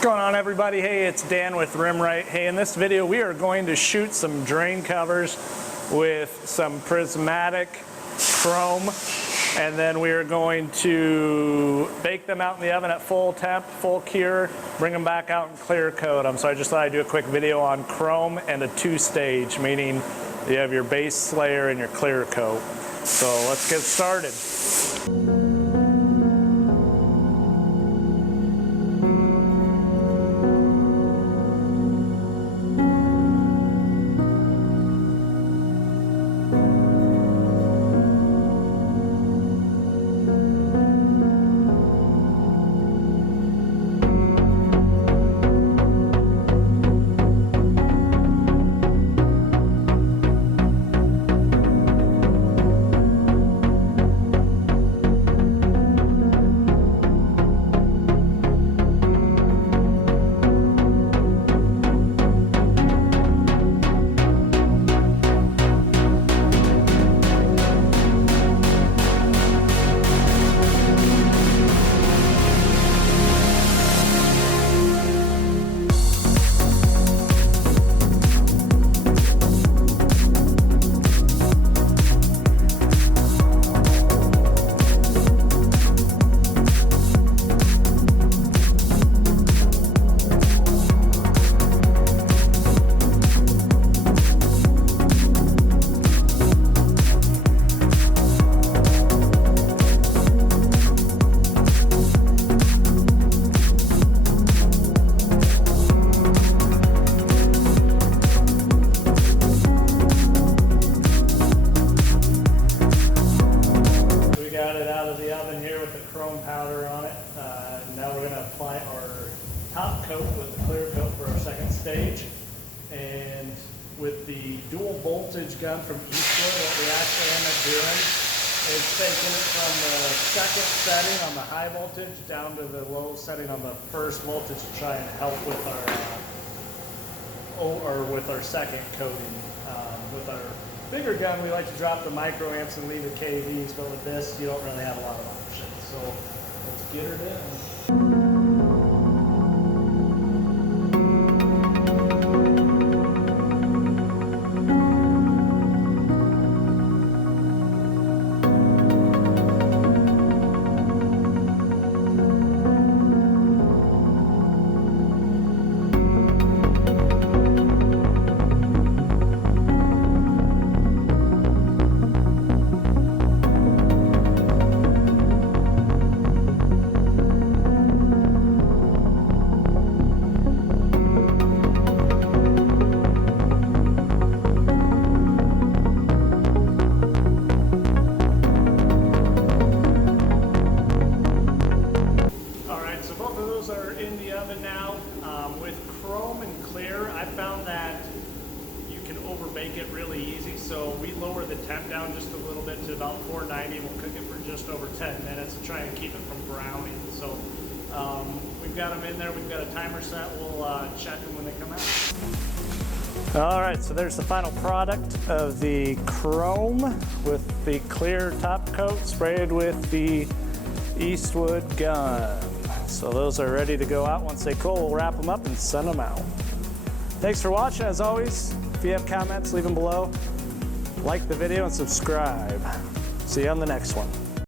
What's going on, everybody? Hey, it's Dan with Rimright. Hey, in this video we are going to shoot some drain covers with some prismatic chrome, and then we are going to bake them out in the oven at full temp, full cure, bring them back out and clear coat them. So I just thought I'd do a quick video on chrome and a two-stage, meaning you have your base layer and your clear coat. So let's get started. Powder on it. Now we're going to apply our top coat with the clear coat for our second stage. And with the dual voltage gun from Eastwood, what we actually end up doing is taking it from the second setting on the high voltage down to the low setting on the first voltage to try and help with our second coating. With our bigger gun, we like to drop the microamps and leave the KVs, but with this, you don't really have a lot of options. So let's get her done. Are in the oven now. With chrome and clear, I found that you can overbake it really easy, so we lower the temp down just a little bit to about 490. We'll cook it for just over 10 minutes to try and keep it from browning. So we've got them in there, we've got a timer set, we'll check them when they come out. All right, so there's the final product of the chrome with the clear top coat sprayed with the Eastwood gun. So those are ready to go out. Once they cool, we'll wrap them up and send them out. Thanks for watching. As always, if you have comments, leave them below. Like the video and subscribe. See you on the next one.